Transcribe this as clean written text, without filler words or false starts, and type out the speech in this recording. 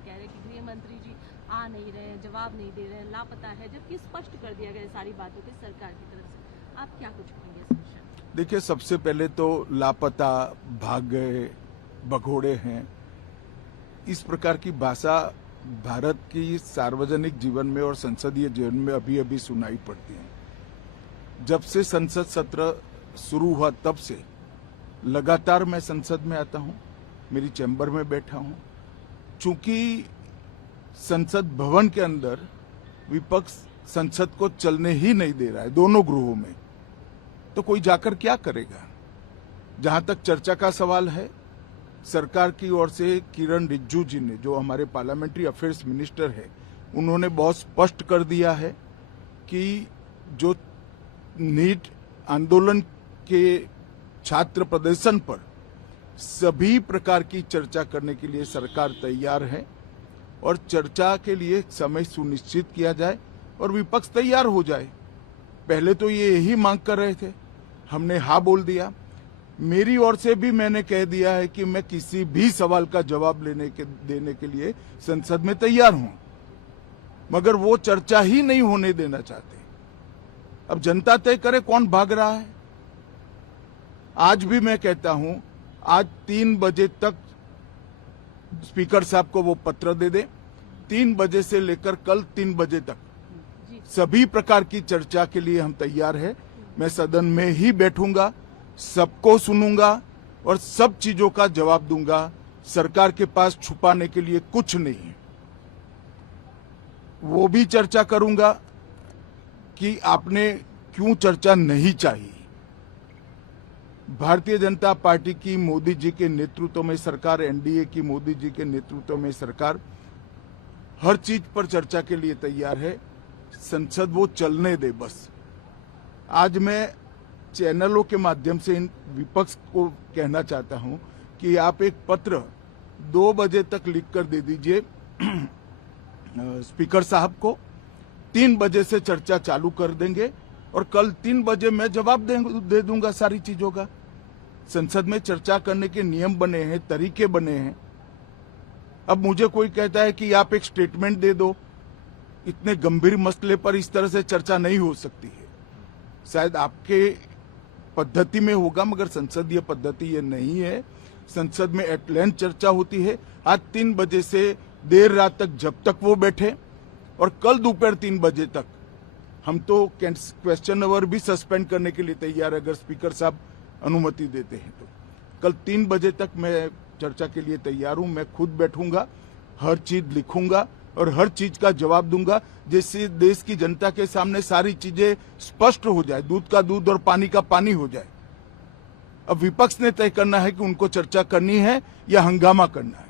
कह रहे हैं कि गृह मंत्री जी आ नहीं रहे हैं, जवाब नहीं दे रहे हैं, लापता है, जबकि स्पष्ट कर दिया गया सारी बातों की सरकार की तरफ से। आप क्या कुछ कहेंगे इस विषय में? देखिए, सबसे पहले तो लापता, भाग गए, भगोड़े हैं, इस प्रकार की भाषा भारत की सार्वजनिक जीवन में और संसदीय जीवन में अभी अभी सुनाई पड़ती है। जब से संसद सत्र शुरू हुआ तब से लगातार मैं संसद में आता हूं, मेरी चैम्बर में बैठा हूं। चूंकि संसद भवन के अंदर विपक्ष संसद को चलने ही नहीं दे रहा है, दोनों गृहों में, तो कोई जाकर क्या करेगा। जहां तक चर्चा का सवाल है, सरकार की ओर से किरण रिजिजू जी ने, जो हमारे पार्लियामेंट्री अफेयर्स मिनिस्टर है, उन्होंने बहुत स्पष्ट कर दिया है कि जो नीट आंदोलन के छात्र प्रदर्शन पर सभी प्रकार की चर्चा करने के लिए सरकार तैयार है और चर्चा के लिए समय सुनिश्चित किया जाए और विपक्ष तैयार हो जाए। पहले तो ये यही मांग कर रहे थे, हमने हाँ बोल दिया। मेरी ओर से भी मैंने कह दिया है कि मैं किसी भी सवाल का जवाब देने के लिए संसद में तैयार हूं, मगर वो चर्चा ही नहीं होने देना चाहते। अब जनता तय करे कौन भाग रहा है। आज भी मैं कहता हूं, आज 3 बजे तक स्पीकर साहब को वो पत्र दे दे। 3 बजे से लेकर कल 3 बजे तक सभी प्रकार की चर्चा के लिए हम तैयार हैं। मैं सदन में ही बैठूंगा, सबको सुनूंगा और सब चीजों का जवाब दूंगा। सरकार के पास छुपाने के लिए कुछ नहीं है। वो भी चर्चा करूंगा कि आपने क्यों चर्चा नहीं चाहिए। भारतीय जनता पार्टी की मोदी जी के नेतृत्व में सरकार, एनडीए की मोदी जी के नेतृत्व में सरकार हर चीज पर चर्चा के लिए तैयार है। संसद वो चलने दे बस। आज मैं चैनलों के माध्यम से इन विपक्ष को कहना चाहता हूं कि आप एक पत्र 2 बजे तक लिख कर दे दीजिए स्पीकर साहब को। 3 बजे से चर्चा चालू कर देंगे और कल 3 बजे मैं जवाब दे दूंगा सारी चीजों का। संसद में चर्चा करने के नियम बने हैं, तरीके बने हैं। अब मुझे कोई कहता है कि आप एक स्टेटमेंट दे दो। इतने गंभीर मसले पर इस तरह से चर्चा नहीं हो सकती है। शायद आपके पद्धति में होगा, मगर संसदीय पद्धति ये नहीं है। संसद में एट लेंथ चर्चा होती है। आज 3 बजे से देर रात तक, जब तक वो बैठे, और कल दोपहर 3 बजे तक हम तो क्वेश्चन आवर भी सस्पेंड करने के लिए तैयार है, अगर स्पीकर साहब अनुमति देते हैं तो। कल 3 बजे तक मैं चर्चा के लिए तैयार हूं। मैं खुद बैठूंगा, हर चीज लिखूंगा और हर चीज का जवाब दूंगा, जिससे देश की जनता के सामने सारी चीजें स्पष्ट हो जाए, दूध का दूध और पानी का पानी हो जाए। अब विपक्ष ने तय करना है कि उनको चर्चा करनी है या हंगामा करना है।